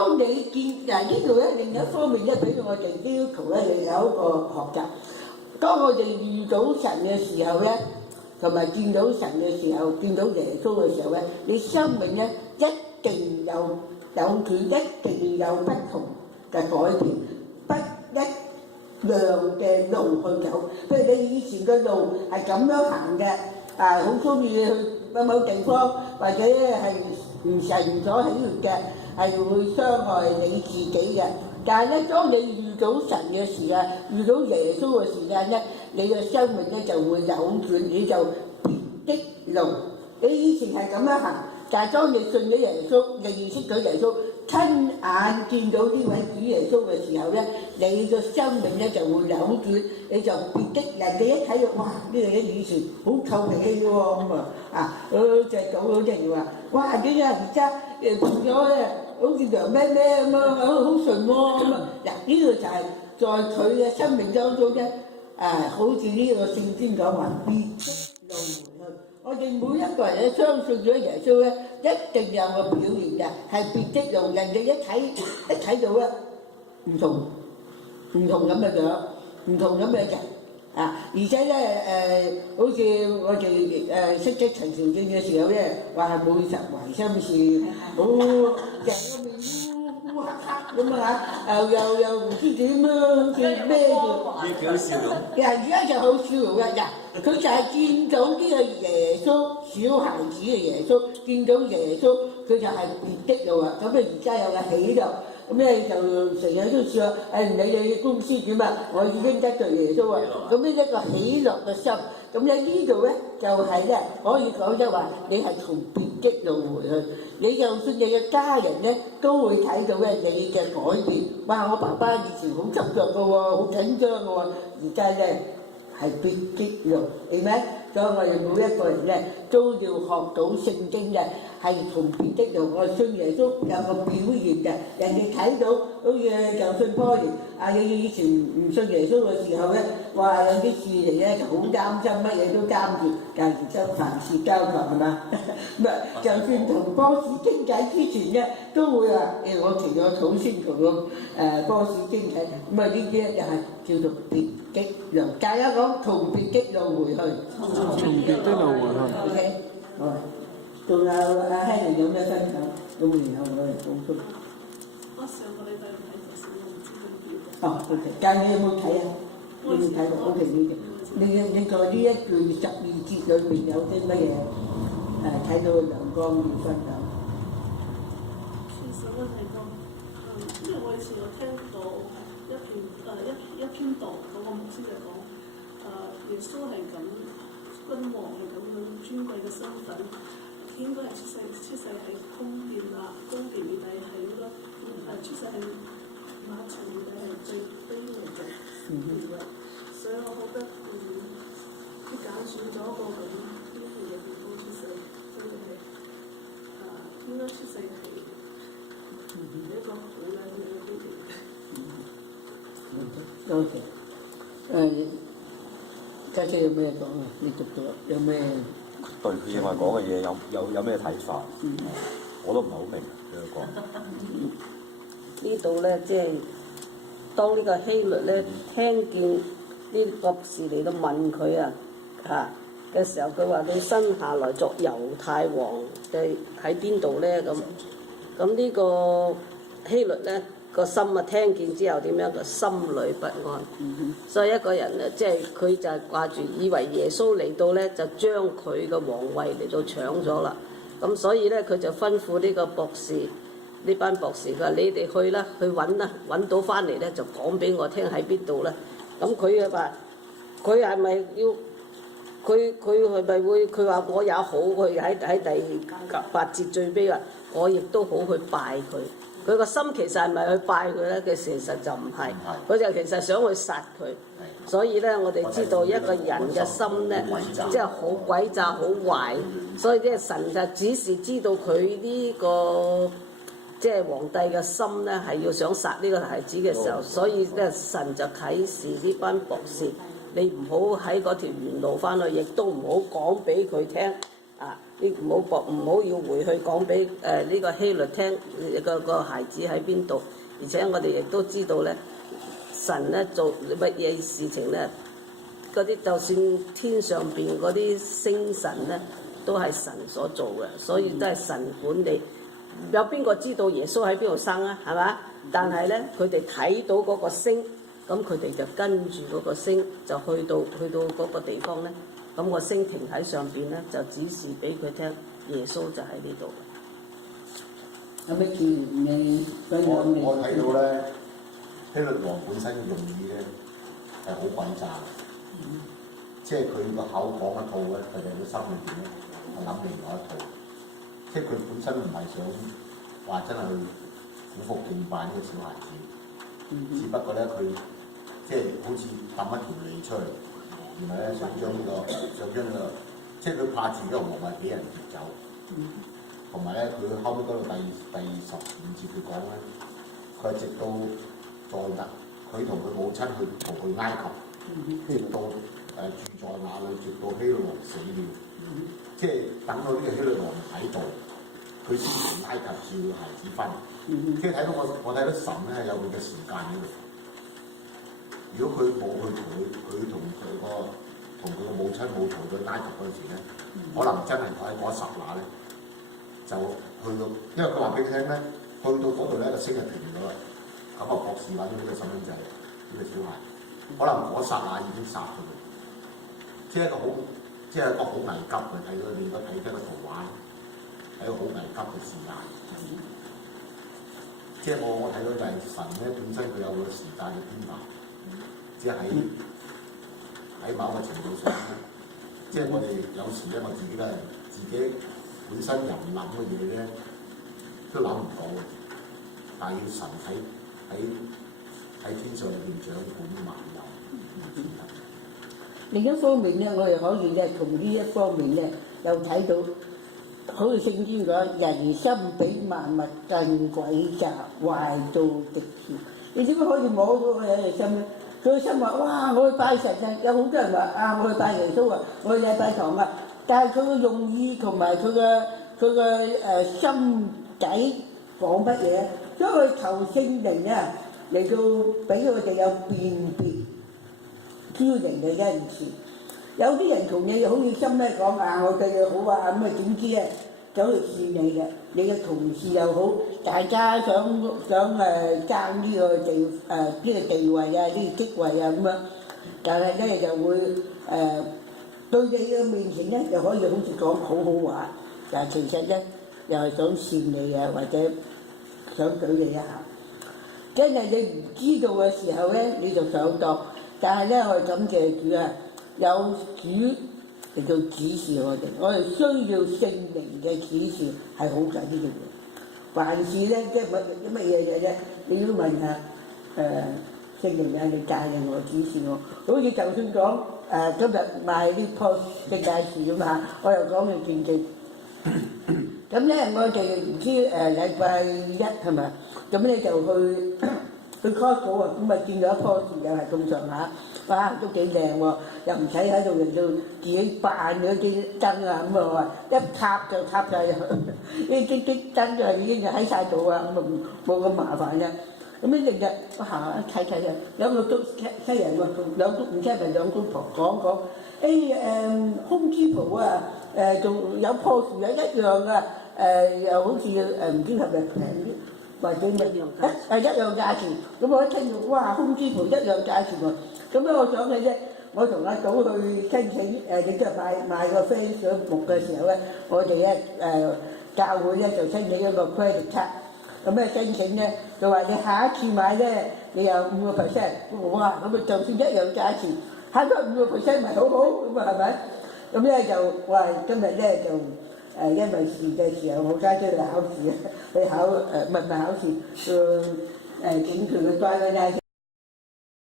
當你見呢度咧，另一方面咧，俾我哋基督徒咧，你有一個學習。當我哋遇到神嘅時候咧，同埋見到神嘅時候，見到耶穌嘅時候咧，你生命咧一定有轉，一定有不同嘅改變，不一樣嘅路去走。譬如你以前嘅路係咁樣行嘅，好中意去某地方，或者係唔神所喜悅嘅，係會傷害你自己嘅。但係咧，當你遇到神嘅時間，遇到耶穌嘅時間咧，你嘅生命咧就會扭轉，你就別的路。你以前係咁樣行，但係當你信咗耶穌，你認識咗耶穌，親眼見到呢位主耶穌嘅時候咧，你嘅生命咧就會扭轉，你就別的人哋一睇到，哇！呢個人以前好臭脾氣嘅喎，咁就講好似話，哇！點解而家變咗咧？好似涼咩咩咁啊，好順喎咁啊！嗱，呢個就係在佢嘅生命當中咧，好似呢個聖經講話別路回去。我哋每一個人咧相信咗耶穌咧，一定有個表現嘅，係別的路。人哋一睇到咧，唔同咁嘅樣，唔同咁嘅人。而且咧好似我哋識得陳兆正嘅時候咧，話係每十懷心事，好成個面烏黑黑咁又唔知點樣，好似咩嘅。要表笑容。而家就好笑容嘅，佢就係見到呢個耶穌，小孩子嘅耶穌，見到耶穌，佢就係別的路啊！咁而家有個喜樂。咁咧就成日都笑唔理你公司點啊，我已經得罪耶穌啊！咁呢一個喜樂嘅心，咁喺呢度咧就係咧可以講得話，你係從別的路回去。你就算你嘅家人咧都會睇到咧你嘅改變。哇！我爸爸以前好執着嘅喎，好緊張嘅喎，而家咧係別的路，係咪？所以我哋每一個人咧都要學到聖經嘅。係從別的路，我信耶穌有個表現嘅，人哋睇到，好似就信科研，你以前唔信耶穌嘅時候咧，話有啲事嚟咧就好擔心，乜嘢都擔住，但係真凡事交託係嘛？唔係，就算同 boss 傾偈之前咧，都會話我除咗土先同個boss 傾偈，咁呢啲咧就係叫做別的路。大家講從別的路回去，從別的路回去。OK， 好。仲有Helen有咩分享？咁然後我哋講出。我上個禮拜唔睇就算，我唔知點叫。OK，但係你有冇睇啊？你冇睇過 OK 呢啲。你在呢一句12節裏邊有啲乜嘢睇到陽光要分享？其實咧係講，因為我以前有聽到一篇道，嗰個牧師就講，耶穌係咁君王係咁樣尊貴嘅身份。應該係出世喺宮殿啊，宮殿裏底係應該出世喺馬槽裏底係最卑微嘅地位，所以我覺得佢揀選咗一個咁卑微嘅地方出世，真係應該出世係一個好靚嘅地方。多謝。家姐有咩講啊？你讀咗有咩？對佢認為講嘅嘢有咩睇法？我都唔係好明佢講。呢度咧，即係當呢個希律咧聽見啲博士嚟到問佢嘅時候，佢話佢生下來作猶太王嘅喺邊度咧？咁呢個希律咧個心聽見之後點樣？個心裏不安。所以一個人咧，即係佢就係掛住以為耶穌嚟到咧，就將佢嘅皇位嚟到搶咗啦。咁所以咧，佢就吩咐呢個博士，呢班博士，佢話你哋去啦，去揾啦，揾到翻嚟咧就講俾我聽喺邊度啦。咁佢話佢係咪要？佢係咪會？佢話我也好，佢喺第8節最尾話，我亦都好去拜佢。佢個心其實係咪去拜佢咧？佢事實就唔係，佢就其實想去殺佢。所以咧，我哋知道一個人嘅心咧，即係好詭詐、好壞。所以即係神就只是知道佢呢個即係皇帝嘅心咧，係要想殺呢個孩子嘅時候，所以咧神就啟示呢班博士，你唔好喺嗰條原路翻去，亦都唔好講俾佢聽。你唔好要回去講俾呢個希律聽個孩子喺邊度，而且我哋亦都知道咧，神咧做乜嘢事情咧，嗰啲就算天上邊嗰啲星神咧，都係神所做嘅，所以都係神管理。有邊個知道耶穌喺邊度生啊？係嘛？但係咧，佢哋睇到嗰個星，咁佢哋就跟住嗰個星就去到嗰個地方咧。咁個星停喺上邊咧，就指示俾佢聽，耶穌就喺呢度。有咩建議你？我睇到咧，希律王本身嘅用意咧係好詭詐，即係佢個口講一套咧，佢哋個心裏邊咧係諗另外一套。即係佢本身唔係想話真係去俯伏敬拜呢個小孩子，只不過咧佢即係好似抌一條脷出嚟。然後咧想將呢個，即係佢怕自己個皇位俾人奪走，同埋咧佢後尾嗰度第15節佢講咧，佢直到佢同佢母親去埃及，直到住在那裏，直到希律王死了，即係等到呢個希律王喺度，佢先從埃及召個孩子翻。即係睇到我睇到神咧有佢嘅時間喺度。如果佢冇去同佢個母親冇逃去埃及嗰陣時咧，可能真係喺嗰一剎那咧就去到，因為佢話俾你聽咧，去到嗰度咧個星就停咗啦。咁啊，博士揾到呢個細蚊仔，呢個小孩，可能嗰剎那已經殺咗佢，即係一個好危急嘅。睇到你而家睇緊個圖畫，係一個好危急嘅時間。即係我睇到就係神咧本身佢有個時間嘅編排。即係喺某個程度上咧，即係我哋有時咧，我自己本身人諗嘅嘢咧，都諗唔到嘅。但係要神喺天上裏邊掌管萬有。另一方面咧，我哋可以咧從呢一方面咧，又睇到好似聖經講，人心比萬物更詭詐，壞到極處。你點解可以摸到佢嘅心咧？佢心話：哇！我去拜神啊！有好多人話啊，我去拜耶穌啊，我去禮拜堂啊。但係佢嘅用意同埋佢嘅心底講乜嘢？所以佢求聖靈啊嚟到俾佢哋有辨別超靈嘅恩賜。有啲人同你好似心咧講啊，我對你好啊，咁啊點知咧走去試你嘅，你嘅同事又好，大家想爭呢個地位啊，呢個職位啊咁樣，但係咧就會對你嘅面前咧又可以好似講好好話，但係其實咧又係想試你啊，或者想舉你一下。真係你唔知道嘅時候咧，你就上當。但係咧，我哋感謝主啊，有主嚟到指示我哋需要聖靈嘅指示係好緊要嘅。凡事咧，即係乜嘢啫？你要問下聖靈啊，你帶領我指示我。好似就算講今日賣啲棵聖誕樹啊嘛，我又講佢見證。咁咧，我哋唔知禮拜一係咪？咁咧就去 Costco 啊，咁啊見到一棵樹又係咁上下，哇都幾靚喎，又唔使喺度嚟到自己扮嗰啲燈啊咁啊，一插就插曬入去，呢啲燈就已經就喺晒度啊，咁啊冇咁麻煩啦。咁呢日我行一睇啊，兩個西人喎，兩公唔知係咪兩公婆講Home Depot啊，仲有棵樹一樣噶，又好似唔知係咪平啲。或者乜樣一樣價錢，咁我一聽到哇，Home Depot一樣價錢喎，咁咧我想起啫，我同阿祖去申請你即係買個飛上木嘅時候咧，我哋咧教會咧就申請一個 credit card，咁咧申請咧就話你下一次買咧你有5%，哇咁啊就算一樣價錢，慳咗5%咪好好咁啊係咪？咁咧就哇今日咧就。因為試嘅時候，我家姐去考試啊，去考問考試，整佢嘅driver license。